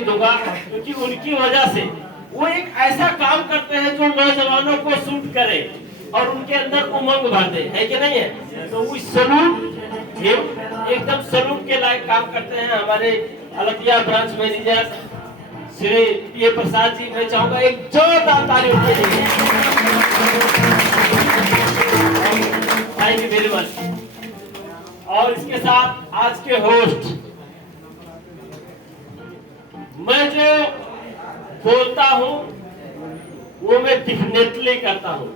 भी दूंगा, क्योंकि उनकी वजह से वो एक ऐसा काम करते हैं जो नौजवानों को सूट करे और उनके अंदर उमंग भर दे, है कि नहीं है? तो वो सलूट एकदम सलूट के लायक काम करते हैं हमारे अलतिया branch manager Shri P Prasad ji. मैं चाहूंगा एक जोरदार ताली उनके लिए। Thank you very much. और इसके साथ आज के होस्ट, मैं जो बोलता हूं वो मैं डेफिनेटली करता हूं,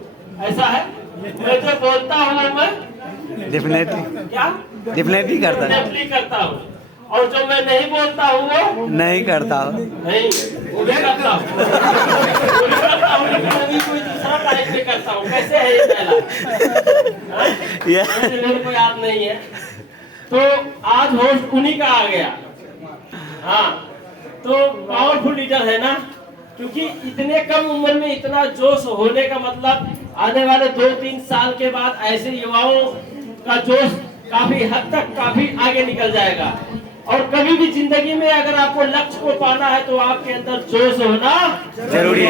ऐसा है? मैं जो बोलता हूं वो मैं डेफिनेटली क्या डेफिनेटली करता हूं, और जो मैं नहीं बोलता हूँ वो नहीं करता नहीं, वो भी करता हूँ, वो भी करता हूँ, लेकिन अभी कोई दूसरा टाइप में करता हूँ। कैसे है ये पहला? मेरे को याद नहीं है। तो आज होस्ट उन्हीं का आ गया। हाँ, तो पावरफुल लीडर है ना, क्योंकि इतने कम उम्र में इतना जोश होने का मतलब आने वाले 2-3 साल के बाद ऐसे युवाओं का जोश काफी हद तक काफी आगे निकल जाएगा। और कभी भी जिंदगी में अगर आपको लक्ष्य को पाना है तो आपके अंदर जोश होना जरूरी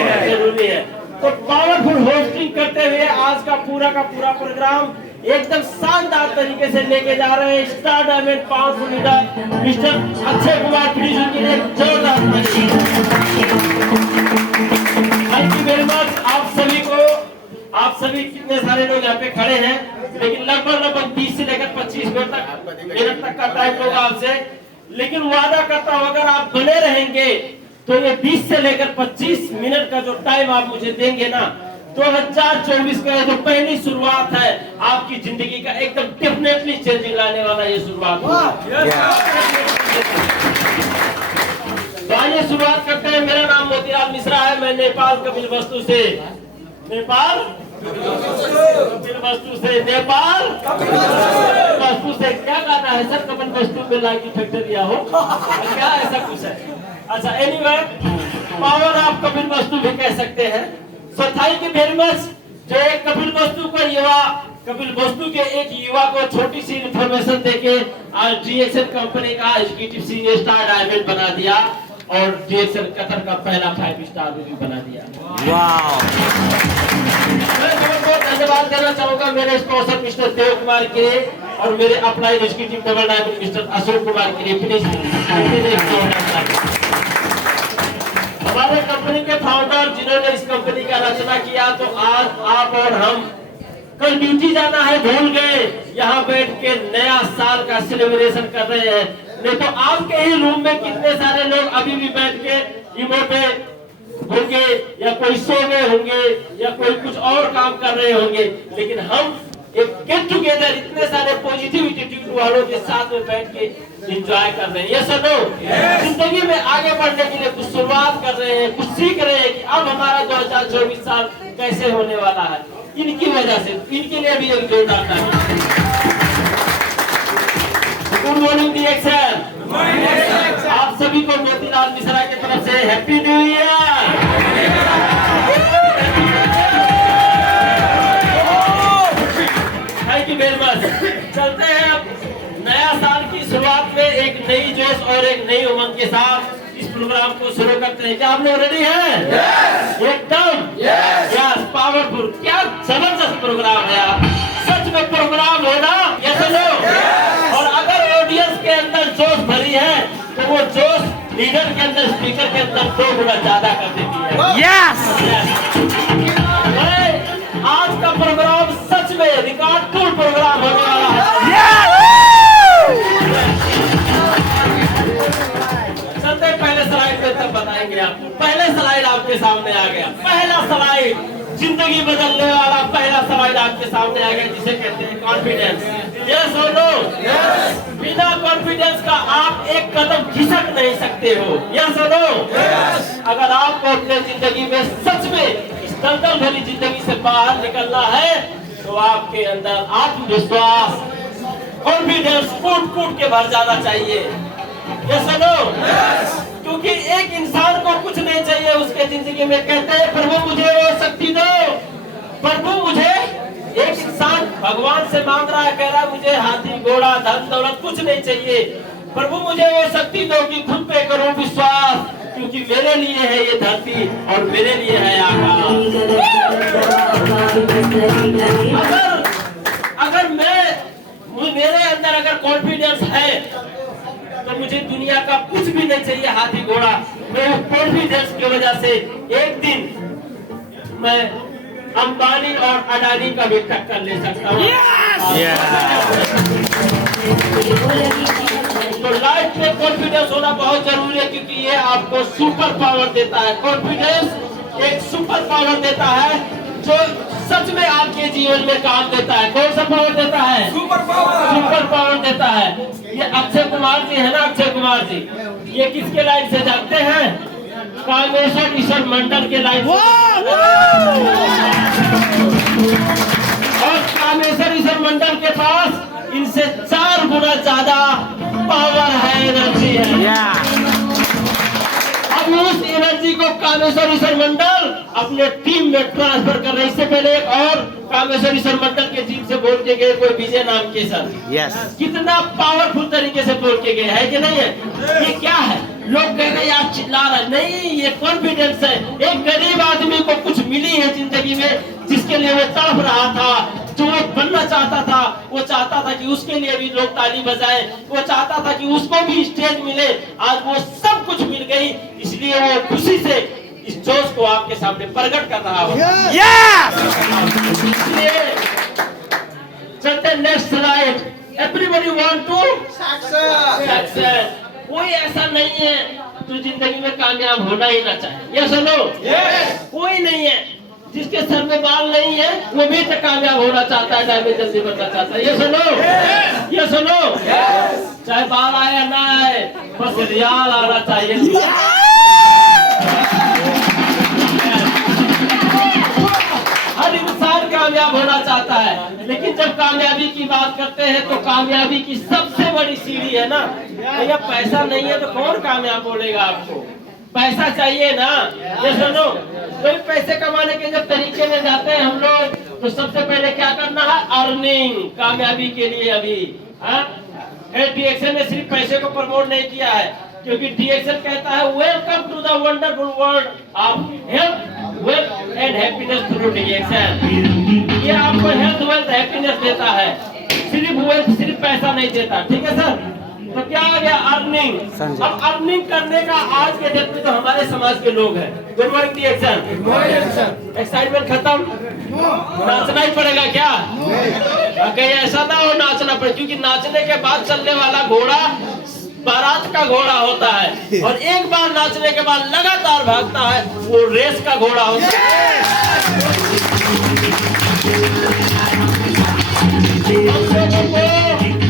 है। तो पावरफुल होस्टिंग करते हुए आज का पूरा प्रोग्राम एकदम शानदार तरीके से लेके जा रहे हैं star diamond powerful leader mister Akshay Kumar please उनके लिए जोरदार थैंक यू वेरी मच। आप सभी कितने सारे लोग यहाँ पे खड़े हैं, लेकिन लगभग 20 से लेकर 25 मिनट तक का टाइम होगा आपसे, लेकिन वादा करता हूँ अगर आप बने रहेंगे तो ये 20 से लेकर 25 मिनट का जो टाइम आप मुझे देंगे ना, 2024 का जो पहली शुरुआत है आपकी जिंदगी का एकदम डेफिनेटली चेंजिंग लाने वाला ये शुरुआत आइए शुरुआत करते हैं। मेरा नाम मोतीलाल मिश्रा है, मैं नेपाल कपिलवस्तु से क्या गाना है सर? कपिलवस्तु में लागी फैक्ट्रिया हो क्या, ऐसा कुछ है? अच्छा, एनीवे पावर ऑफ कपिलवस्तु भी कह सकते हैं। So thank you very much. जो एक कपिलवस्तु के एक युवा को छोटी सी इंफॉर्मेशन देके आज डीएक्सएल कंपनी का एग्जीक्यूटिव सीनियर स्टार डायमंड बना दिया और डीएक्सएल कतर का पहला 5 स्टार भी बना दिया। मैं बहुत धन्यवाद देना चाहूंगा मेरे स्पॉन्सर मिस्टर देव कुमार के और मेरे apply executive double diamond mister Ashok Kumar के लिए। प्लीज हमारे कंपनी के फाउंडर जिन्होंने इस कंपनी का रचना किया, तो आज आप और हम कल ड्यूटी जाना है भूल गए, यहाँ बैठ के नया साल का सेलिब्रेशन कर रहे हैं। नहीं तो आपके ही रूम में कितने सारे लोग अभी भी बैठ के रिमोट पे होंगे या कोई सो गए होंगे या कोई कुछ और काम कर रहे होंगे, लेकिन हम एक गेट टुगेदर इतने सारे पॉजिटिव एटीट्यूड वालों के साथ में बैठ के एंजॉय कर रहे हैं। यस और नो? जिंदगी में आगे बढ़ने के लिए कुछ शुरुआत कर रहे हैं, कुछ सीख रहे हैं कि अब हमारा 2024 साल कैसे होने वाला है। इनकी वजह से इनके लिए भी एक जोरदार ताली। Good morning DXL. आप सभी को मोतीलाल मिश्रा की तरफ से happy new year. Thank you very much. चलते हैं अब नया साल की शुरुआत में एक नई जोश और एक नई उमंग के साथ इस प्रोग्राम को शुरू करते हैं। क्या आप लोग रेडी हैं? एकदम यस पावरफुल। क्या जबरदस्त प्रोग्राम है आप, सच में प्रोग्राम है ना? Yes no? और अगर ऑडियंस के अंदर जोश भरी है तो वो जोश लीडर के अंदर, स्पीकर के अंदर 2 गुना ज्यादा कर देती है। यस आज का प्रोग्राम सच में रिकॉर्ड टूल प्रोग्राम होने वाला है। चलते पहले स्लाइड पे तब बताएंगे आपको। पहले स्लाइड आपके सामने आ गया, पहला स्लाइड जिंदगी बदलने वाला पहला स्लाइड आपके सामने आ गया, जिसे कहते हैं कॉन्फिडेंस। यस और नो? बिना कॉन्फिडेंस का आप एक कदम खिसक नहीं सकते हो। यस और नो? अगर आपको अपने जिंदगी में सच में दलदल भरी जिंदगी से बाहर निकलना है तो आपके अंदर आत्मविश्वास, कॉन्फिडेंस कूट के भर जाना चाहिए। यस और नो? क्योंकि एक इंसान को कुछ नहीं चाहिए उसके जिंदगी में, कहते हैं प्रभु मुझे वो शक्ति दो। प्रभु मुझे, एक इंसान भगवान से मांग रहा है, कह रहा है मुझे हाथी घोड़ा धन दौलत कुछ नहीं चाहिए, प्रभु मुझे वो शक्ति दो कि खुद पे करूं विश्वास, क्योंकि मेरे लिए है ये धरती और मेरे लिए है आकाश। अगर मेरे अंदर अगर कॉन्फिडेंस है तो मुझे दुनिया का कुछ भी नहीं चाहिए, हाथी घोड़ा। मैं कॉन्फिडेंस की वजह से एक दिन मैं अंबानी और अडानी का भी टक्कर ले सकता हूँ। तो लाइफ में कॉन्फिडेंस होना बहुत जरूरी है, क्योंकि ये आपको सुपर पावर देता है। कॉन्फिडेंस एक सुपर पावर देता है जो सच में आपके जीवन में काम देता है। कौन सा पावर देता है? सुपर पावर देता है। ये अक्षय कुमार जी है ना, अक्षय कुमार जी, ये किसके लाइन से जानते हैं? कामेश्वर ईश्वर मंडल के लाइन से। और कामेश्वर ईश्वर मंडल के पास इनसे 4 गुना ज्यादा पावर है, एनर्जी है। अब उस एनर्जी को कामेश्वर ईश्वर मंडल अपने टीम में ट्रांसफर कर रहे। इससे पहले एक और कामेश्वर ईश्वर मंडल के टीम से बोल के गए, कोई विजय नाम के सर। कितना पावरफुल तरीके से बोल के गए, है कि नहीं है? ये क्या है? लोग कह रहे यार चिल्ला रहा, नहीं, ये कॉन्फिडेंस है। एक गरीब आदमी को कुछ मिली है जिंदगी में, जिसके लिए वो तड़प रहा था, जो वो बनना चाहता था, वो चाहता था कि उसके लिए भी लोग ताली बजाएं, वो चाहता था कि उसको भी स्टेज मिले। आज वो सब कुछ मिल गई, इसलिए वो खुशी से इस जोश को आपके सामने प्रकट कर रहा हो। इसलिए चलते next slide. Everybody want to success. कोई ऐसा नहीं है जो जिंदगी में कामयाब होना ही ना चाहे। ये सुनो, कोई नहीं है जिसके सर में बाल नहीं है वो भी तो कामयाब होना चाहता है, टाइम में जल्दी बनना चाहता है। ये सुनो, चाहे बाल आए या ना आए, बस रियाल आना चाहिए। हर इंसान कामयाब होना चाहता है, लेकिन जब कामयाबी की बात करते हैं तो कामयाबी की सबसे बड़ी सीढ़ी है ना, भैया पैसा नहीं है तो कौन कामयाब बोलेगा आपको? पैसा चाहिए ना। ये सुनो, तो पैसे कमाने के जब तरीके में जाते हैं हम लोग, तो सबसे पहले क्या करना है? अर्निंग। कामयाबी के लिए अभी DXN ने सिर्फ पैसे को प्रमोट नहीं किया है, क्योंकि DXN कहता है welcome to the wonderful world of health, wealth and happiness through DXN। ये आपको हेल्थ, वेल्थ, हैप्पीनेस देता है, सिर्फ वेल्थ, सिर्फ पैसा नहीं देता। ठीक है सर? तो क्या आ गया? अर्निंग। अब अर्निंग करने का आज के डेट में तो हमारे समाज के लोग हैं। Good morning DXN। एक्साइटमेंट खत्म, नाचना ही पड़ेगा क्या? कहीं ऐसा ना हो नाचना पड़े, क्योंकि नाचने के बाद चलने वाला घोड़ा बारात का घोड़ा होता है, और एक बार नाचने के बाद लगातार भागता है, वो रेस का घोड़ा होता है।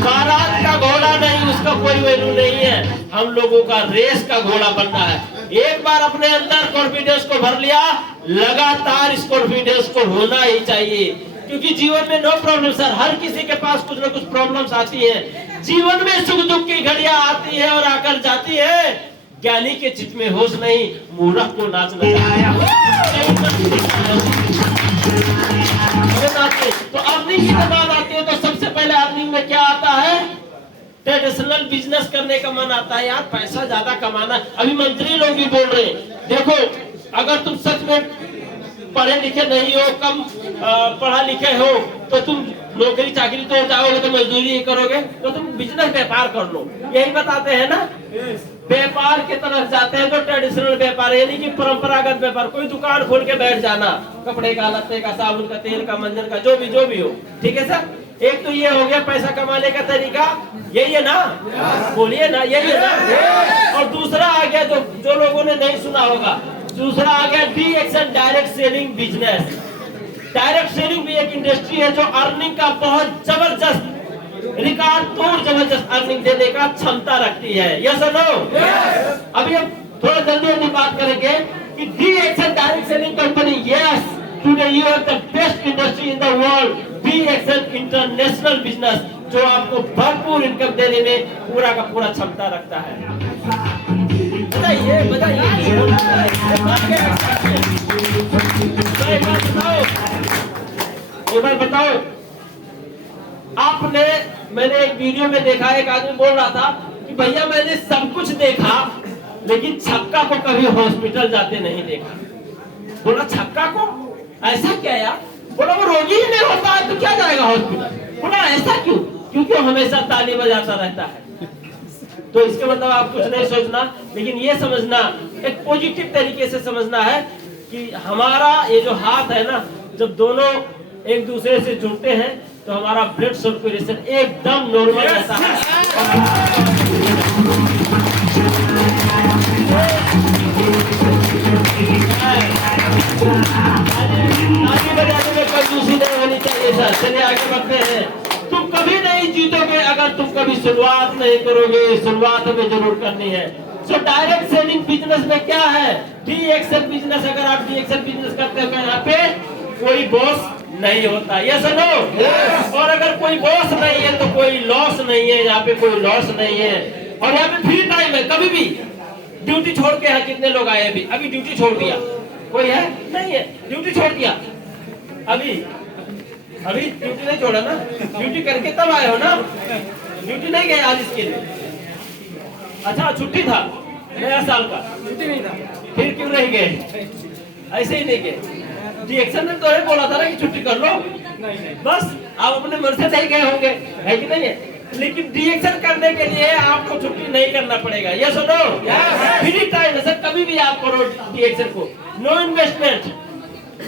बारात का घोड़ा नहीं, उसका कोई वैल्यू नहीं है। हम लोगों का रेस का घोड़ा बनना है। एक बार अपने अंदर कॉन्फिडेंस को भर लिया, लगातार इस कॉन्फिडेंस को होना ही चाहिए, क्योंकि जीवन में नो प्रॉब्लम सर, हर किसी के पास कुछ ना कुछ प्रॉब्लम्स आती है। जीवन में सुख दुख की घड़ियां आती है और आकर जाती है। ज्ञानी के चित्त में होश नहीं, मूर्ख को नाचना तो अर्निंग की बात आती है, तो सबसे पहले अर्निंग में क्या आता है? ट्रेडिशनल बिजनेस करने का मन आता है। यार पैसा ज्यादा कमाना, अभी मंत्री लोग भी बोल रहे हैं, देखो अगर तुम सच में पढ़े लिखे नहीं हो, कम पढ़ा लिखे हो, तो तुम नौकरी चाकरी तो जाओगे तो मजदूरी ही करोगे, तो तुम बिजनेस व्यापार कर लो। यही बताते हैं ना, व्यापार की तरफ जाते हैं तो ट्रेडिशनल व्यापार, यानी कि परंपरागत व्यापार। कोई दुकान खोल के बैठ जाना, कपड़े का, लत्ते का, साबुन का, तेल का, मंजन का, जो भी हो। ठीक है सर? एक तो ये हो गया पैसा कमाने का तरीका, यही है ना? बोलिए ना, यही है ना? और दूसरा आ गया जो लोगों ने नहीं सुना होगा, दूसरा आ गया DXN, direct selling business. Direct selling भी एक इंडस्ट्री है जो अर्निंग का बहुत जबरदस्त, रिकॉर्ड तोड़ जबरदस्त अर्निंग देने का क्षमता रखती है। यस और नो? अभी हम थोड़ा जल्दी बात करेंगे कि DXN direct selling company, yes, today you have the best industry in the world, DXN international business, जो आपको भरपूर इनकम देने में पूरा का पूरा क्षमता रखता है। बताइए एक बार बताओ, मैंने एक वीडियो में देखा, एक आदमी बोल रहा था कि भैया मैंने सब कुछ देखा लेकिन छक्का को कभी हॉस्पिटल जाते नहीं देखा। बोला छक्का को ऐसा क्या यार? बोला वो रोगी ही नहीं होता है तो क्या जाएगा हॉस्पिटल? बोला ऐसा क्यों? क्योंकि वो हमेशा ताली बजाता रहता है। तो इसके मतलब आप कुछ नहीं सोचना, लेकिन ये समझना, एक पॉजिटिव तरीके से समझना है कि हमारा ये जो हाथ है ना, जब दोनों एक दूसरे से जुड़ते हैं तो हमारा ब्लड सर्कुलेशन एकदम नॉर्मल रहता है। ताली बजाने में कंजूसी नहीं होनी चाहिए सर। चलिए आगे बढ़ते हैं। तुम कभी नहीं जीतोगे अगर तुम कभी शुरुआत नहीं करोगे। शुरुआत हमें जरूर करनी है। सो डायरेक्ट सेलिंग बिजनेस में क्या है? DXL business. अगर आप डीएक्सएल बिजनेस करते हो यहाँ पे कोई बॉस नहीं होता, ये सुनो। और अगर कोई बॉस नहीं है तो कोई लॉस नहीं है। यहाँ पे कोई लॉस नहीं है। और यहाँ पे फ्री टाइम है, कभी भी ड्यूटी छोड़ के यहाँ कितने लोग आए? अभी ड्यूटी छोड़ दिया कोई है? नहीं है, ड्यूटी छोड़ दिया। अभी ड्यूटी नहीं छोड़ा ना, ड्यूटी करके तब आए हो ना, ड्यूटी नहीं गए आज इसके लिए। अच्छा छुट्टी था, नया साल का छुट्टी नहीं था, फिर क्यों नहीं गए? ऐसे ही नहीं गए। डीएक्सएल ने तो ये बोला था ना कि छुट्टी कर लो, बस आप अपने मन से नहीं गए होंगे, है कि नहीं है? लेकिन डीएक्सएल करने के लिए आपको छुट्टी नहीं करना पड़ेगा। ये सुनो, फ्री टाइम है सर, कभी भी आप करो डीएक्सएल को। No investment.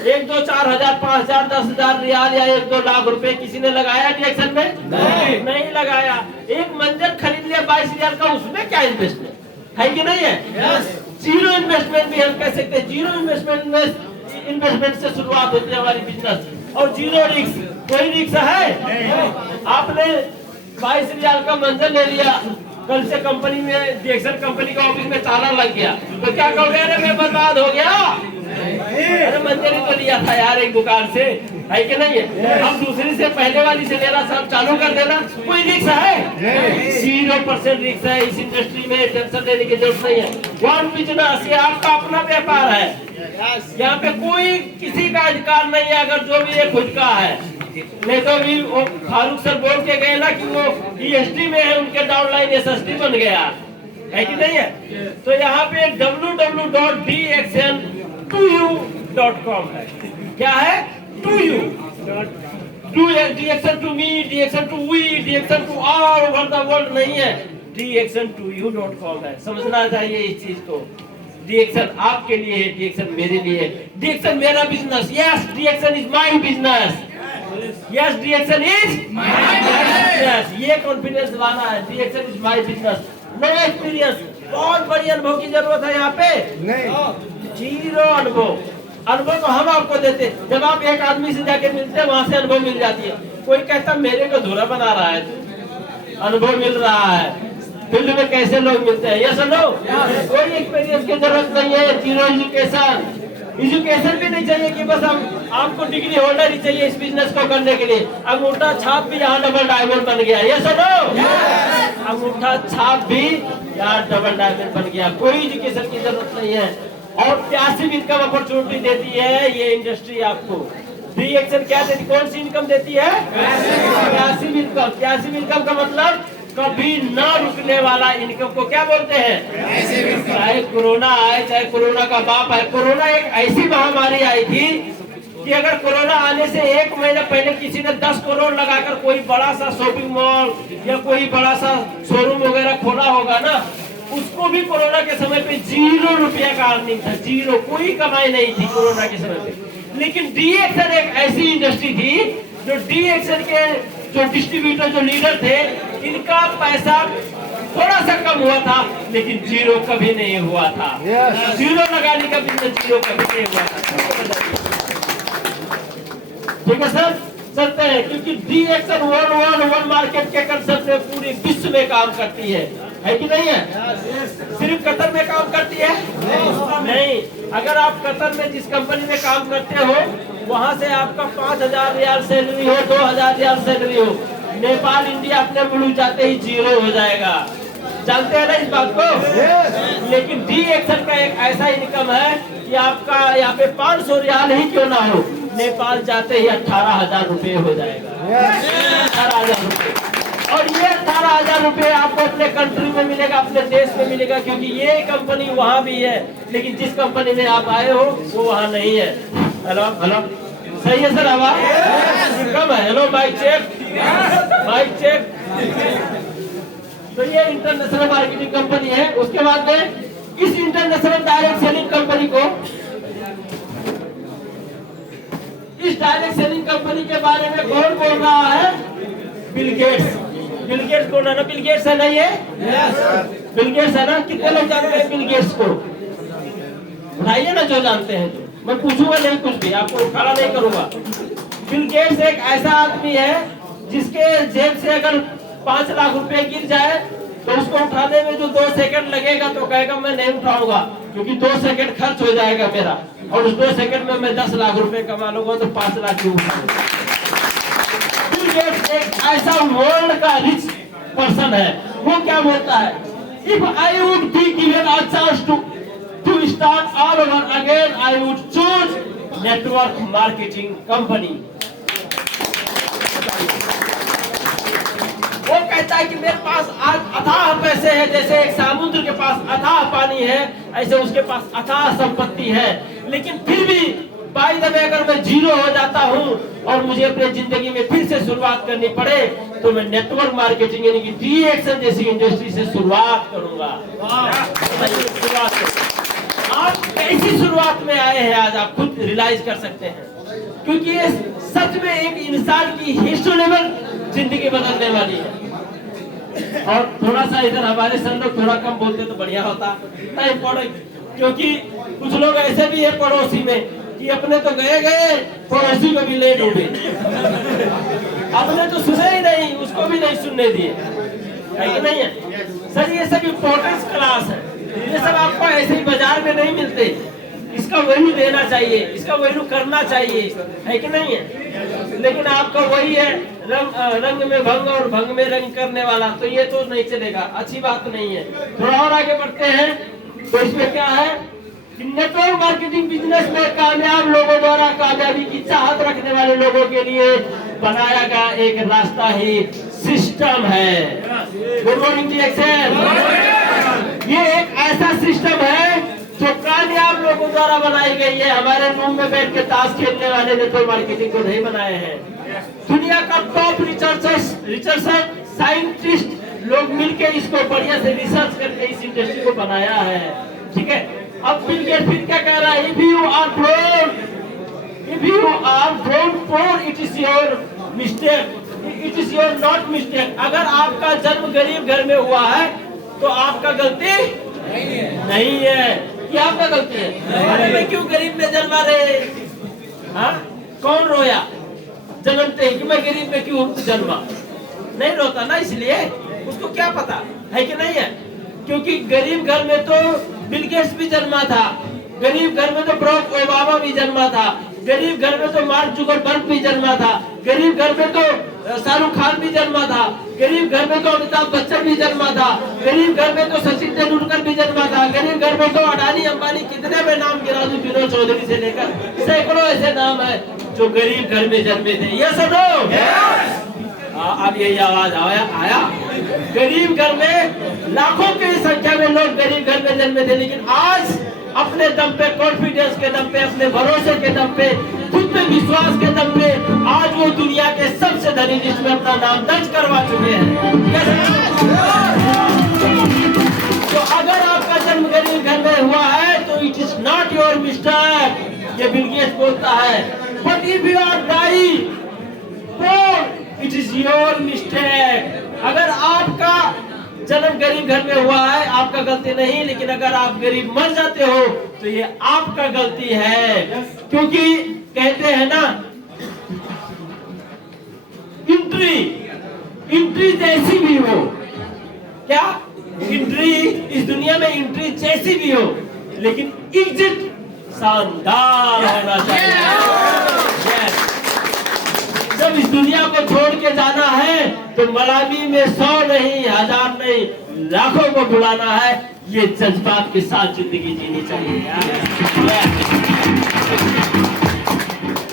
1, 2, 4 हजार, 5 हजार, 10 हजार रियाल या 1, 2 लाख रुपए किसी ने लगाया डीएक्सएल में? नहीं लगाया। एक मंजर खरीद लिया 22 हजार का, उसमें क्या इन्वेस्टमेंट है कि नहीं है? जीरो इन्वेस्टमेंट भी हम कह सकते हैं। जीरो इन्वेस्टमेंट से शुरुआत होती है हमारी बिजनेस। और जीरो रिस्क। कोई रिस्क है? आपने 22 रियाल का मंजर ले लिया, कल से कंपनी में डीएक्सएल कंपनी का ऑफिस में ताला लग गया तो क्या कहोगे? अरे मैं बर्बाद हो गया, अरे मंजर ही तो लिया था यार एक दुकान से, है कि नहीं है? हम दूसरी से पहले वाली से लेना सब चालू कर देना, कोई रिस्क है? 0% रिस्क है। इस इंडस्ट्री में टेंशन लेने की जरूरत नहीं है। वन बिजनेस, ये आपका अपना व्यापार है। यहाँ पे कोई किसी का अधिकार नहीं है। अगर जो भी ये खुद का है, नहीं तो भी वो फारूक सर बोल के गए ना कि वो ईएसटी में है, उनके डाउनलाइन एसएसटी बन गया, है कि नहीं है? तो यहाँ पे www.dxl2u.com है। क्या है? to you, DXL to me, DXL to we, DXL to all over the world नहीं है, DXL2u.com है। समझना चाहिए इस चीज को। डीएक्सएल आपके लिए है, डीएक्सएल मेरे लिए है। डीएक्सएल मेरा business. Yes, DXN is my business. Yes, DXN is my business. ये कॉन्फिडेंस लाना है। DXN is my business. No experience, बहुत बड़ी अनुभव की जरूरत है यहाँ पे नहीं। जीरो अनुभव। अनुभव तो हम आपको देते। जब आप एक आदमी से जाके मिलते हैं, वहां से अनुभव मिल जाती है। कोई कहता मेरे को धुरा बना रहा है, अनुभव मिल रहा है। फील्ड में कैसे लोग मिलते हैं? ये सुनो, कोई एक्सपीरियंस की जरूरत नहीं है। जीरो एजुकेशन भी नहीं चाहिए कि बस हम आपको डिग्री होल्डर ही चाहिए इस बिजनेस को करने के लिए। अंगूठा छाप भी यहाँ डबल डायमंड बन गया। ये सुनो, अंगूठा छाप भी यहाँ डबल डायमंड बन गया। कोई एजुकेशन की जरूरत नहीं है। और पैसिव इनकम अपॉर्चुनिटी देती है ये इंडस्ट्री आपको। डीएक्सएल क्या देती? कौन सी इनकम देती है? Passive income. पैसिव इनकम का मतलब कभी न रुकने वाला इनकम को क्या बोलते हैं? चाहे कोरोना आए, चाहे कोरोना का बाप आए। कोरोना एक ऐसी महामारी आई थी कि अगर कोरोना आने से 1 महीना पहले किसी ने 10 करोड़ लगाकर कोई बड़ा सा शॉपिंग मॉल या कोई बड़ा सा शोरूम वगैरह खोला होगा ना, उसको भी कोरोना के समय पे 0 रुपया का अर्निंग था। 0, कोई कमाई नहीं थी कोरोना के समय पे। लेकिन डीएक्सएल एक ऐसी इंडस्ट्री थी जो डीएक्सएल के जो डिस्ट्रीब्यूटर, जो लीडर थे, इनका पैसा थोड़ा सा कम हुआ था लेकिन 0 कभी नहीं हुआ था। 0 लगाने का बिजनेस 0 कभी नहीं हुआ था। ठीक है सर, चलते हैं। क्योंकि डीएक्सएल वन मार्केट के कंसेप्ट में पूरे विश्व में काम करती है कि नहीं है? सिर्फ कतर में काम करती है? नहीं। अगर आप कतर में जिस कंपनी में काम करते हो वहां से आपका 5,000 रियाल सैलरी हो, 2,000 रियाल सैलरी हो, नेपाल इंडिया अपने मुल्क जाते ही 0 हो जाएगा। जानते हैं ना इस बात को? लेकिन डीएक्सएल का एक ऐसा इनकम है कि आपका यहाँ पे 500 रियाल ही क्यों ना हो, नेपाल जाते ही 18,000 रुपए हो जाएगा। 18,000 रुपए। और ये 18,000 रुपये आपको अपने कंट्री में मिलेगा, अपने देश में मिलेगा, क्योंकि ये कंपनी वहाँ भी है, लेकिन जिस कंपनी में आप आए हो वो वहाँ नहीं है। हेलो हेलो, सही है सर आवाज? कम है। Hello mic check, mic check. तो ये इंटरनेशनल मार्केटिंग कंपनी है। उसके बाद में इस इंटरनेशनल डायरेक्ट सेलिंग कंपनी को, इस डायरेक्ट सेलिंग कंपनी के बारे में कौन बोल रहा है? Bill Gates. बिल गेट्स कौन है ना? बिल गेट्स है ना ये? बिल गेट्स है ना? कितने लोग जानते हैं बिल गेट्स को? उठाइए ना जो जानते हैं। तो मैं पूछूंगा नहीं कुछ भी, आपको खड़ा नहीं करूंगा। बिल गेट्स एक ऐसा आदमी है जिसके जेब से अगर 5 लाख रुपए गिर जाए तो उसको उठाने में जो 2 सेकंड लगेगा तो कहेगा मैं नहीं उठाऊंगा, क्योंकि 2 सेकंड खर्च हो जाएगा मेरा, और उस 2 सेकंड में मैं 10 लाख रुपए कमा लूंगा, तो 5 लाख क्यों उठाऊंगा? बिल गेट्स एक ऐसा वर्ल्ड का रिच पर्सन है। वो क्या बोलता है? If I would be given a chance to start all over again, I would choose network marketing company. वो कहता है कि मेरे पास आज अथाह पैसे हैं, जैसे एक समुद्र के पास अथाह पानी है, ऐसे उसके पास अथाह संपत्ति है, लेकिन फिर भी बाय द वे अगर मैं जीरो हो जाता हूँ और मुझे अपनी जिंदगी में फिर से शुरुआत करनी पड़े तो मैं नेटवर्क मार्केटिंग यानी कि डीएक्शन जैसी इंडस्ट्री से शुरुआत करूंगा। शुरुआत आप कैसी शुरुआत में आए हैं आज आप खुद रियलाइज कर सकते हैं, क्योंकि ये सच में एक इंसान की हिस्टो लेवल जिंदगी बदलने वाली है। और थोड़ा सा इधर हमारे सर लोग थोड़ा कम बोलते तो बढ़िया होता, नहीं पढ़े, क्योंकि कुछ लोग ऐसे भी है पड़ोसी में कि अपने तो गए पड़ोसी को भी ले डूबे, अपने तो सुने ही नहीं, उसको भी नहीं सुनने दिए, है कि नहीं है सर? ये सब इम्पोर्टेंस क्लास है, ये सब आपको ऐसे ही बाजार में नहीं मिलते, इसका वैल्यू देना चाहिए, इसका वैल्यू करना चाहिए, है कि नहीं है? लेकिन आपका वही है रंग में भंग और भंग में रंग करने वाला, तो ये तो नहीं चलेगा, अच्छी बात नहीं है। थोड़ा और आगे बढ़ते हैं। तो इसमें क्या है कि नेटवर्क मार्केटिंग बिजनेस में कामयाब लोगों द्वारा कामयाबी की चाहत रखने वाले लोगों के लिए बनाया गया एक रास्ता ही सिस्टम है। गुड मॉर्निंग जी एक्सेल। ये एक ऐसा सिस्टम है जो कामयाब लोगों द्वारा बनाई गई है। हमारे रूम में बैठ के ताश खेलने वाले नेटवर्क मार्केटिंग को नहीं बनाए हैं। दुनिया का टॉप रिसर्चर साइंटिस्ट लोग मिलकर इसको बढ़िया से रिसर्च करके इस इंडस्ट्री को बनाया है। ठीक है, अब बिल गेट्स फिर क्या कह रहा है? If you are born poor, it is your mistake. It is your not mistake. अगर आपका जन्म गरीब घर में हुआ है तो आपका गलती नहीं है। ये आपका गलती है। अरे मैं क्यों गरीब में जन्मा रहे? हाँ, कौन रोया जन्मते ही कि मैं गरीब में क्यों जन्मा? नहीं रोता ना, इसलिए उसको क्या पता है कि नहीं है, क्योंकि गरीब घर में तो बिल गेट्स भी जन्मा था, गरीब घर में तो बराक ओबामा भी जन्मा था, गरीब घर में तो मार्क जुकरबर्ग भी जन्मा था, गरीब घर में तो शाहरुख खान भी जन्मा था, गरीब घर में तो अमिताभ बच्चन भी जन्मा था, गरीब घर में तो सचिन तेंदुलकर भी जन्मा था, गरीब घर में तो अडानी अंबानी, कितने में नाम गिरा दूं, विनोद चौधरी से लेकर सैकड़ों ऐसे नाम है जो गरीब घर में जन्मे थे। ये सुनो, अब यही आवाज आया। गरीब घर में लाखों की संख्या में लोग गरीब घर में जन्मे थे, लेकिन आज अपने दम पे, कॉन्फिडेंस के दम पे, अपने भरोसे के दम पे, खुद पे विश्वास के दम पे आज वो दुनिया के सबसे धनी लिस्ट में अपना नाम दर्ज करवा चुके हैं। तो अगर आपका जन्म गरीब घर में हुआ है तो it is not your mistake, ये बिल गेट्स बोलता है। But if you are die poor, it is your mistake. अगर आपका जन्म गरीब घर में हुआ है, आपका गलती नहीं, लेकिन अगर आप गरीब मर जाते हो तो ये आपका गलती है, क्योंकि कहते हैं ना, एंट्री जैसी भी हो, क्या एंट्री इस दुनिया में एंट्री जैसी भी हो, लेकिन एग्जिट शानदार होना चाहिए। जब इस दुनिया को छोड़ के जाना है तो मलामी में 100 नहीं, 1000 नहीं, लाखों को बुलाना है। ये जज्बात के साथ जिंदगी जीनी चाहिए।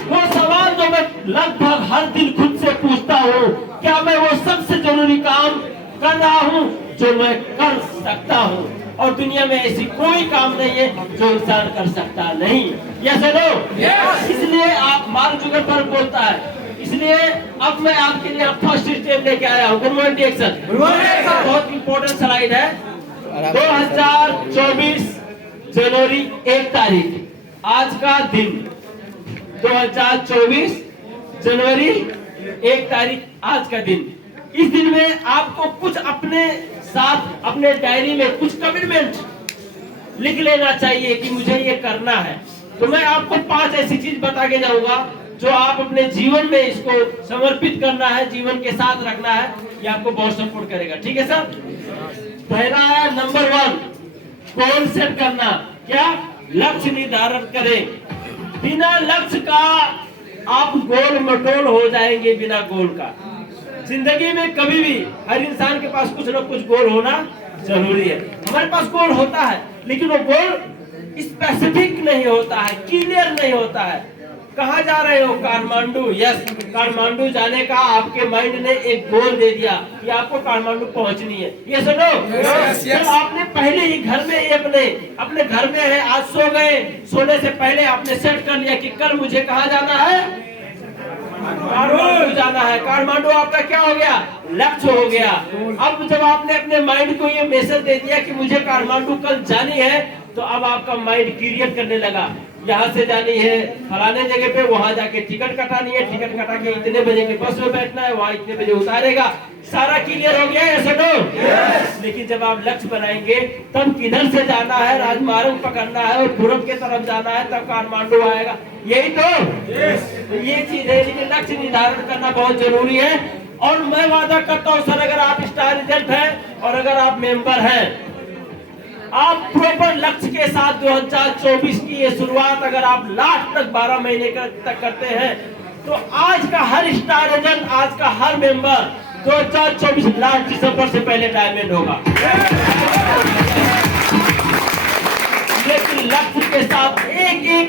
वो सवाल जो मैं लगभग हर दिन खुद से पूछता हूँ, क्या मैं वो सबसे जरूरी जरूरी काम कर रहा हूँ जो मैं कर सकता हूँ, और दुनिया में ऐसी कोई काम नहीं है जो इंसान कर सकता नहीं। Yes no? इसलिए आप मार्क जुकरबर्ग बोलता है, इसलिए अब मैं आपके लिए फर्स्ट स्टेप लेके आया हूँ। गुड मॉर्निंग एक्शन, बहुत इंपॉर्टेंट स्लाइड है। 2024 जनवरी 1 तारीख, आज का दिन 2024 जनवरी 1 तारीख, आज का दिन। इस दिन में आपको कुछ अपने साथ अपने डायरी में कुछ कमिटमेंट लिख लेना चाहिए कि मुझे ये करना है। तो मैं आपको 5 ऐसी चीज बता के जाऊंगा जो आप अपने जीवन में इसको समर्पित करना है, जीवन के साथ रखना है, ये आपको बहुत सपोर्ट करेगा। ठीक है सर? पहला है नंबर 1, गोल सेट करना। क्या? लक्ष्य निर्धारण करें। बिना लक्ष्य का आप गोल मटोल हो जाएंगे। बिना गोल का जिंदगी में कभी भी हर इंसान के पास कुछ ना कुछ गोल होना जरूरी है। हमारे पास गोल होता है लेकिन वो गोल स्पेसिफिक नहीं होता है, क्लियर नहीं होता है। कहाँ जा रहे हो? काठमांडू। यस, काठमांडू जाने का आपके माइंड ने एक गोल दे दिया कि आपको काठमांडू पहुंचनी है। ये सुनो, तो आपने पहले ही घर में अपने घर में है, आज सो गए, सोने से पहले आपने सेट कर लिया कि कल मुझे कहाँ जाना है? काठमांडू जाना है। काठमांडू आपका क्या हो गया? लक्ष्य हो गया। अब जब आपने अपने माइंड को ये मैसेज दे दिया कि मुझे काठमांडू कल जानी है, तो अब आपका माइंड क्रिएट करने लगा, यहाँ से जानी है फलाने जगह पे, वहां जाके टिकट कटानी है, टिकट कटा के इतने बजे के बस में बैठना है, वहां इतने बजे उतारेगा। सारा क्लियर हो गया ऐसा नो? लेकिन जब आप लक्ष्य बनाएंगे तब किधर से जाना है, राजमार्ग पकड़ना है और पूरब के तरफ जाना है, तब काठमांडू आएगा। यही तो ये चीज है। लेकिन लक्ष्य निर्धारण करना बहुत जरूरी है। और मैं वादा करता हूँ सर, अगर आप स्टार रिजल्ट है और अगर आप मेंबर हैं, आप प्रॉपर लक्ष्य के साथ 2024 की ये शुरुआत अगर आप लास्ट तक 12 महीने तक करते हैं, तो आज का हर स्टार एजेंट, आज का हर मेंबर 2024 लास्ट दिसंबर से पहले डायमंड होगा। लेकिन लक्ष्य के साथ एक एक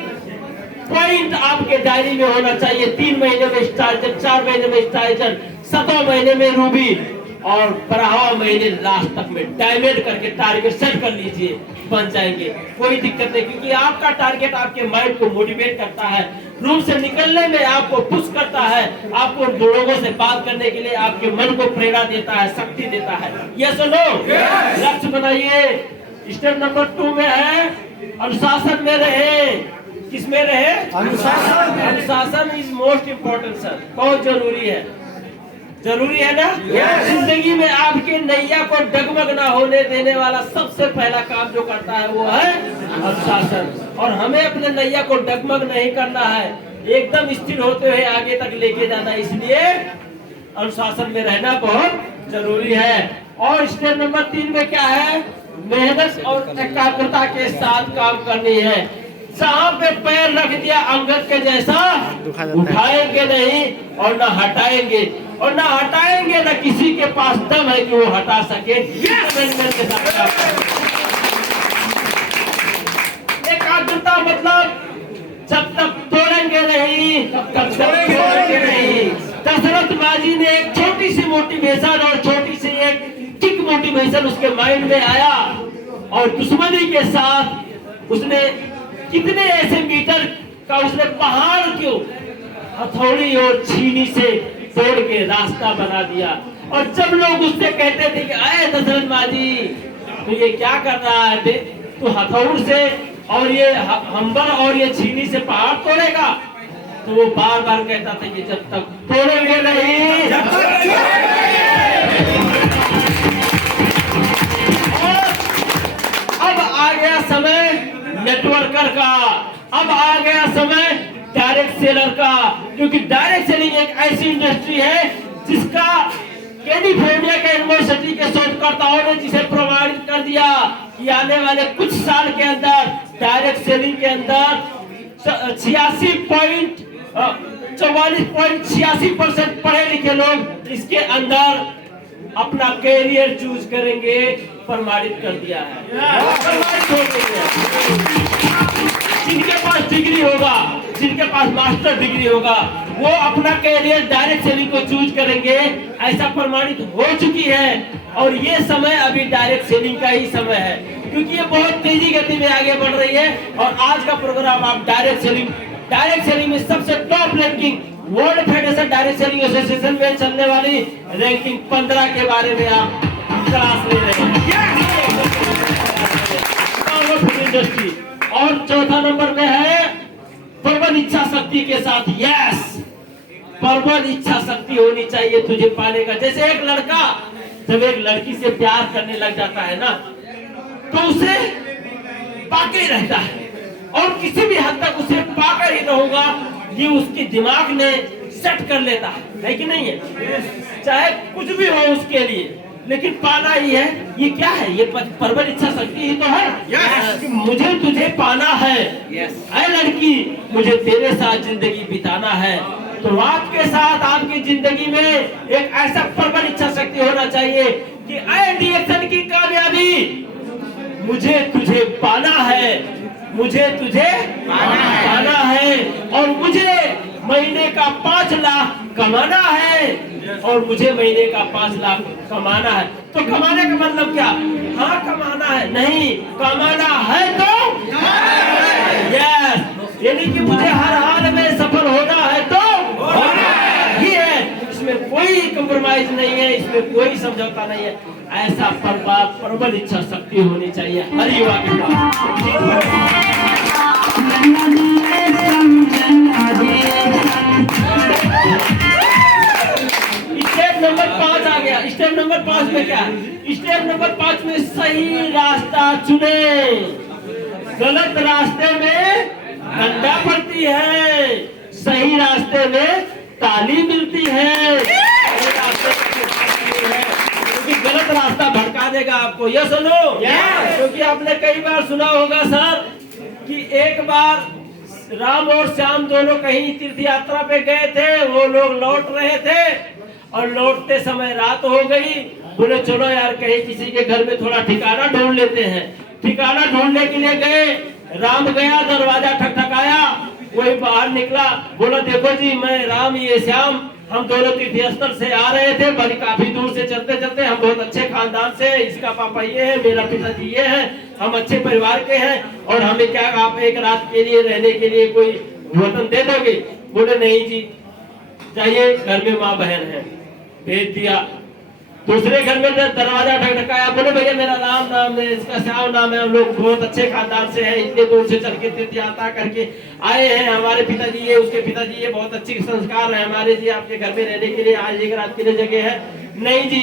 पॉइंट आपके डायरी में होना चाहिए। 3 महीने में स्टार एजेंट, 4 महीने में स्टार एजेंट, 7 महीने में रूबी और 12वां महीने लास्ट तक में डायमंड करके टारगेट सेट कर लीजिए, बन जाएंगे। कोई दिक्कत नहीं, क्योंकि आपका टारगेट आपके माइंड को मोटिवेट करता है, रूम से निकलने में आपको पुश करता है, आपको लोगों से बात करने के लिए आपके मन को प्रेरणा देता है, शक्ति देता है। यस और नो? लक्ष्य बनाइए। स्टेप नंबर 2 में है अनुशासन में रहे। किस में रहे? अनुशासन। अनुशासन इज मोस्ट इम्पोर्टेंट सर, बहुत जरूरी है। जरूरी है ना? जिंदगी में आपके नैया को डगमग ना होने देने वाला सबसे पहला काम जो करता है वो है अनुशासन। और हमें अपने नैया को डगमग नहीं करना है, एकदम स्थिर होते हुए आगे तक लेके जाना, इसलिए अनुशासन में रहना बहुत जरूरी है। और स्टेप नंबर 3 में क्या है? मेहनत और एकाग्रता के साथ काम करनी है। जहाँ पे पैर रख दिया अंगद के जैसा उठाएंगे नहीं और न हटाएंगे, और ना हटाएंगे ना किसी के पास दम है कि वो हटा सके। एकाग्रता मतलब जब तक तोड़ेंगे नहीं तब तक तोड़ेंगे नहीं। दशरथबाजी ने एक छोटी सी मोटिवेशन और छोटी सी एक किक मोटिवेशन उसके माइंड में आया, और दुश्मनी के साथ उसने कितने ऐसे मीटर का उसने पहाड़ क्यों हथौड़ी और छीनी से तोड़ के रास्ता बना दिया। और जब लोग उससे कहते थे कि आए दशरथ माजी, तो ये क्या कर रहा है? तो हथौड़ से और ये हम्बर और ये छीनी से पहाड़ तोड़ेगा? तो वो बार बार कहता था कि जब तक तोड़ेंगे नहीं। अब आ गया समय नेटवर्कर का, अब आ गया समय डायरेक्ट सेलर का, क्योंकि डायरेक्ट सेलिंग एक ऐसी इंडस्ट्री है जिसका कैलिफोर्निया के यूनिवर्सिटी के शोधकर्ताओं ने जिसे प्रमाणित कर दिया कि आने वाले कुछ साल के अंदर डायरेक्ट सेलिंग के अंदर 44.86% पढ़े लिखे लोग इसके अंदर अपना कैरियर चूज करेंगे, प्रमाणित कर दिया है। प्रमाणित हो गई है। जिनके पास डिग्री होगा, जिनके पास मास्टर डिग्री होगा, वो अपना कैरियर डायरेक्ट सेलिंग को चूज करेंगे, ऐसा प्रमाणित हो चुकी है। और ये समय अभी डायरेक्ट सेलिंग का ही समय है, क्योंकि ये बहुत तेजी गति में आगे बढ़ रही है। और आज का प्रोग्राम आप डायरेक्ट सेलिंग में सबसे top ranking world federation direct selling association में चलने वाली रैंकिंग 15 के बारे में आप क्लास ले रहे हैं इंडस्ट्री। और चौथा नंबर में है प्रबल इच्छा शक्ति के साथ। यस, प्रबल इच्छा शक्ति होनी चाहिए तुझे पाने का। जैसे एक लड़का जब एक लड़की से प्यार करने लग जाता है ना, तो उसे पाके ही रहता है, और किसी भी हद तक उसे पाकर ही रहूंगा, ये उसके दिमाग ने सेट कर लेता है कि नहीं है? चाहे कुछ भी हो उसके लिए, लेकिन पाना ही है। ये क्या है? ये प्रबल इच्छा शक्ति ही तो है। कि मुझे तुझे पाना है। ऐ लड़की, मुझे तेरे साथ जिंदगी बिताना है। तो आपके साथ आपकी जिंदगी में एक ऐसा प्रबल इच्छा शक्ति होना चाहिए कि ऐ डिएक्शन की कामयाबी, मुझे तुझे पाना है, मुझे तुझे पाना है, और मुझे महीने का 5 लाख कमाना है, और मुझे महीने का 5 लाख कमाना है। तो कमाने का मतलब क्या? हाँ कमाना है नहीं, कमाना है तो यस, यानी कि मुझे हर हाल में सफल होना है तो ही है। इसमें कोई कंप्रोमाइज नहीं है, इसमें कोई समझौता नहीं है। ऐसा प्रबल इच्छा शक्ति होनी चाहिए हर युवा के पास। स्टेप नंबर 5 आ गया। स्टेप नंबर 5 में क्या है? स्टेप नंबर 5 में सही रास्ता चुने। गलत रास्ते में डंडा पड़ती है, सही रास्ते में ताली मिलती है। क्योंकि गलत रास्ता भटका देगा आपको। ये सुनो, क्योंकि आपने कई बार सुना होगा सर कि एक बार राम और श्याम दोनों कहीं तीर्थ यात्रा पे गए थे। वो लोग लौट रहे थे और लौटते समय रात हो गई। बोले चलो यार कहीं किसी के घर में थोड़ा ठिकाना ढूंढ लेते हैं। ठिकाना ढूंढने के लिए गए। राम गया, दरवाजा ठकठकाया, कोई बाहर निकला, बोला देखो जी मैं राम, ये श्याम, हम दोनों तीर्थ स्थल से आ रहे थे, बड़ी काफी दूर से चलते चलते, हम बहुत अच्छे खानदान से, इसका पापा ये है, मेरा पिताजी ये है, हम अच्छे परिवार के हैं, और हमें क्या आप एक रात के लिए रहने के लिए कोई वतन दे दोगे? बोले नहीं जी, चाहिए, घर में माँ बहन है। भेज दिया। दूसरे घर में दरवाजा ठकठकाया, बोले भैया मेरा राम नाम है, इसका श्याम नाम है, हम लोग बहुत अच्छे खानदान से हैं, इतने दूर से चल के तीर्थ यात्रा करके आए हैं, हमारे पिताजी ये, उसके पिताजी ये, बहुत अच्छे संस्कार है हमारे जी, आपके घर में रहने के लिए आज एक रात के लिए जगह है। नहीं जी,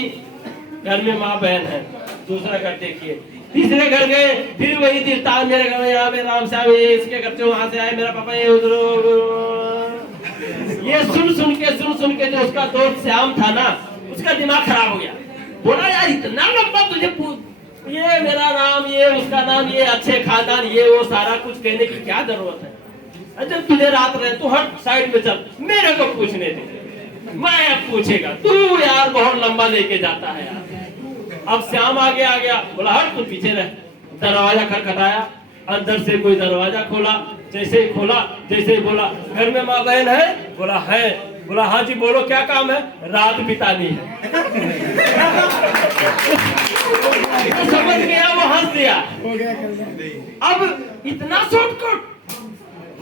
घर में माँ बहन है। दूसरा घर देखिए। तीसरे घर गए, फिर वही तीर्थान, मेरे घर में यहाँ में राम श्याम, इसके घर से वहां से आए, मेरा पापा ये उधर। ये सुन सुन के जो उसका दोस्त श्याम था ना, उसका दिमाग खराब हो गया। बोला यार इतना लंबा तुझे ये मेरा नाम, ये उसका नाम, ये अच्छे खानदान, ये वो सारा कुछ कहने की क्या जरूरत है? अच्छा तुझे रात रहे, तू हट साइड में चल, मेरे को पूछने दे, मैं अब पूछेगा। तू यार बहुत लंबा लेके जाता है यार। अब श्याम आगे आ गया, बोला हट तू पीछे रह। दरवाजा खटखटाया, अंदर से कोई दरवाजा खोला, जैसे ही खोला, जैसे ही बोला घर में माँ बहन है? बोला है। बोला हाँ जी बोलो क्या काम है? रात बितानी है। तो समझ गया, वो हंस दिया। अब इतना शॉर्टकट,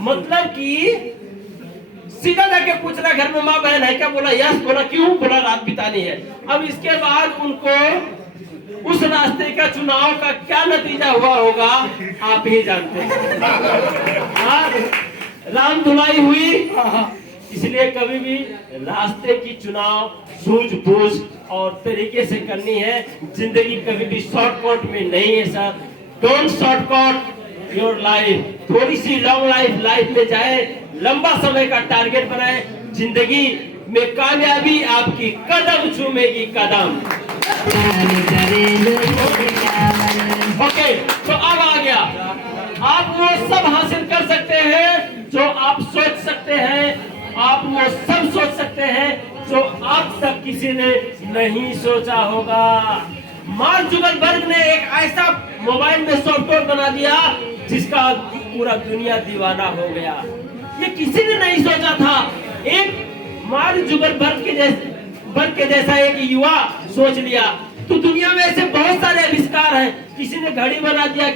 मतलब कि सीधा जाके पूछ रहा घर में माँ बहन है क्या? बोला यस। बोला क्यों? बोला रात बितानी है। अब इसके बाद उनको उस रास्ते का चुनाव का क्या नतीजा हुआ होगा आप ही जानते हैं। राम धुलाई हुई। इसलिए कभी भी रास्ते की चुनाव सूझबूझ और तरीके से करनी है। जिंदगी कभी भी शॉर्टकट में नहीं है sir. Don't shortcut your life. थोड़ी सी लॉन्ग लाइफ में जाए, लंबा समय का टारगेट बनाए। जिंदगी में कामयाबी आपकी कदम चूमेगी, कदम। ओके, तो अब आ गया, आप वो सब हासिल कर सकते हैं जो आप सोच सकते हैं। आप वो सब सोच सकते हैं जो अब तक किसी ने नहीं सोचा होगा। मार्क जुकरबर्ग ने एक ऐसा मोबाइल में सॉफ्टवेयर बना दिया जिसका पूरा दुनिया दीवाना हो गया। ये किसी ने नहीं सोचा था एक मार्क जुकरबर्ग के जैसा एक युवा सोच लिया तो दुनिया में ऐसे बहुत सारे आविष्कार हैं। किसी ने घड़ी बना दिया,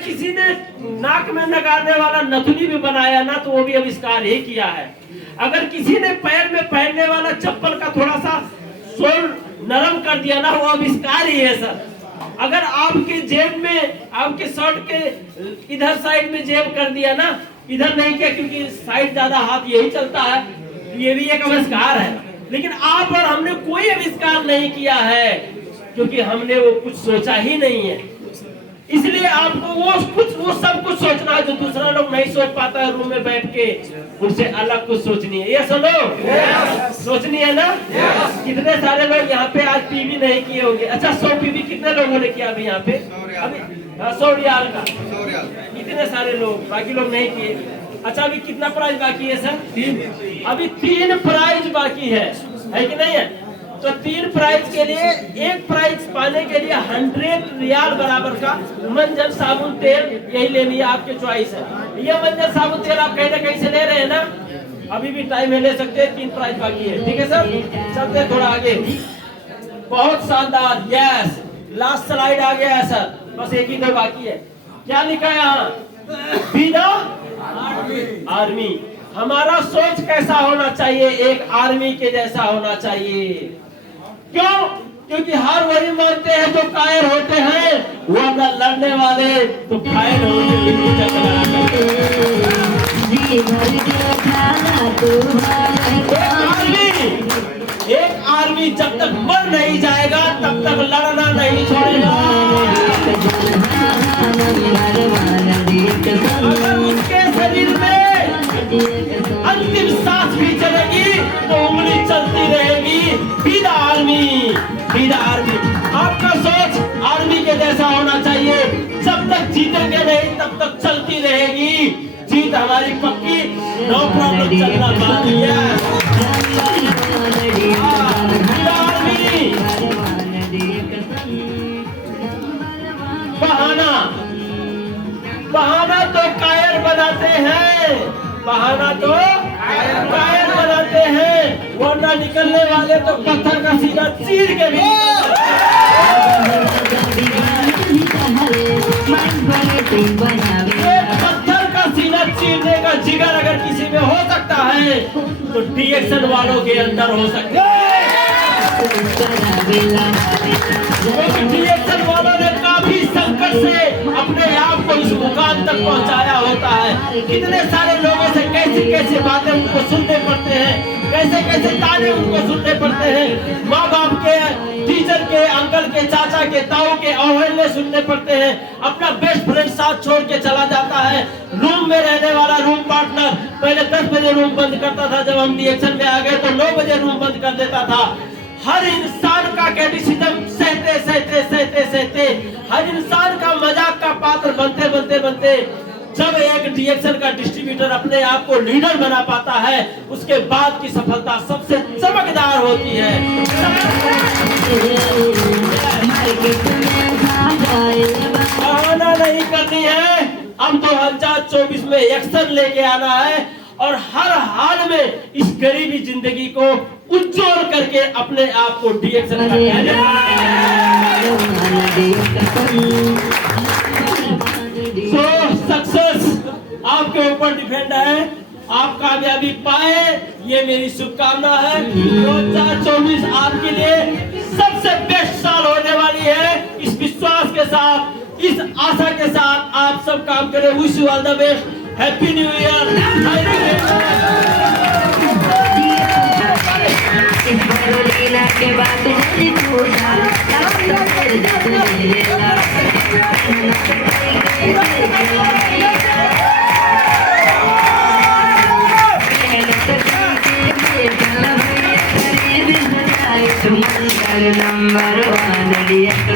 किसी ने नाक में लगाने वाला नथुनी भी बनाया ना तो वो भी आविष्कार ही किया है। अगर किसी ने पैर में पहनने वाला चप्पल का थोड़ा सा सोल नरम कर दिया ना वो आविष्कार ही है सर। अगर आपके जेब में, आपके शर्ट के इधर साइड में जेब कर दिया ना, इधर नहीं किया क्योंकि साइड ज्यादा हाथ यही चलता है, ये भी एक आविष्कार है। लेकिन आप और हमने कोई आविष्कार नहीं किया है क्योंकि हमने वो कुछ सोचा ही नहीं है। इसलिए आपको वो सब कुछ सोचना है जो दूसरा लोग नहीं सोच पाता है। रूम में बैठ के उनसे अलग कुछ सोचनी है। ये सुनो, सोचनी है ना। कितने सारे लोग यहाँ पे आज पीवी नहीं किए होंगे। अच्छा 100 पीवी कितने लोगों ने किया अभी यहाँ पे? अभी 100 रियाल का कितने सारे लोग, बाकी लोग नहीं किए। अच्छा अभी कितना प्राइज बाकी है सर? 3। अभी 3 प्राइज बाकी है कि नहीं है? तो 3 प्राइज के लिए, एक प्राइज पाने के लिए 100 रियाल बराबर का मंजन साबुन तेल यही लेनी है, आपके चॉइस है। ये मंजन साबुन तेल आप कहीं ना कहीं से ले रहे हैं ना, अभी भी टाइम है, ले सकते हैं। 3 प्राइज बाकी है, ठीक है सर। चलते हैं थोड़ा आगे। बहुत शानदार, यस, लास्ट स्लाइड आ गया है सर, बस एक ही दो बाकी है। क्या लिखा है यहाँ? बिना आर्मी। हमारा सोच कैसा होना चाहिए? एक आर्मी के जैसा होना चाहिए। क्यों? क्योंकि हर वही मानते हैं जो कायर होते हैं, वरना लड़ने वाले तो कायर होते एक आर्मी जब तक मर नहीं जाएगा तब तक लड़ना नहीं छोड़ेगा। अगर उसके शरीर में अंतिम सांस भी चलेगी तो उंगली चलती रहेगी। बीदा आर्मी, बीदा आर्मी। आपका सोच आर्मी के जैसा होना चाहिए। जब तक जीतेंगे नहीं तब तक चलती रहेगी। जीत हमारी पक्की, नो प्रॉब्लम, चलना बाकी है। बहाना तो कायर बनाते हैं, बहाना तो कायर बनाते हैं, वरना निकलने वाले तो पत्थर का सीना चीर के भी। पत्थर का सीना चीरने का जिगर अगर किसी में हो सकता है तो डीएक्शन वालों के अंदर हो सकता है। डीएक्शन वालों ने काफी संकट से अपने आप को इस मुकाम तक पहुंचाया होता है। कितने सारे लोगों से कैसी कैसी बातें उनको सुनने पड़ते हैं, कैसे कैसे ताने उनको सुनने पड़ते हैं। माँ बाप के, टीचर के, अंकल के, चाचा के, ताऊ के अवहेलने सुनने पड़ते हैं। अपना बेस्ट फ्रेंड साथ छोड़ के चला जाता है। रूम में रहने वाला रूम पार्टनर पहले 10 बजे रूम बंद करता था, जब हम डीएक्शन में आ गए तो 9 बजे रूम बंद कर देता था। हर इंसान का क्रिटिसिज्म सहते सहते सहते सहते हर इंसान का मजाक का पात्र बनते बनते बनते जब एक डीएक्शन का डिस्ट्रीब्यूटर अपने आप को लीडर बना पाता है, उसके बाद की सफलता सबसे चमकदार होती है। बहाना नहीं करनी है, अब 2024 में एक्शन लेके आना है और हर हाल में इस गरीबी जिंदगी को उज्जवल करके अपने आप को डीएक्शन सक्सेस आपके ऊपर डिपेंड है। आप कामयाबी पाए, ये मेरी शुभकामना है। 2024 आपके लिए सबसे बेस्ट साल होने वाली है। इस विश्वास के साथ, इस आशा के साथ आप सब काम करें। Wish you all the best. Happy new year. के बाद नंबर 1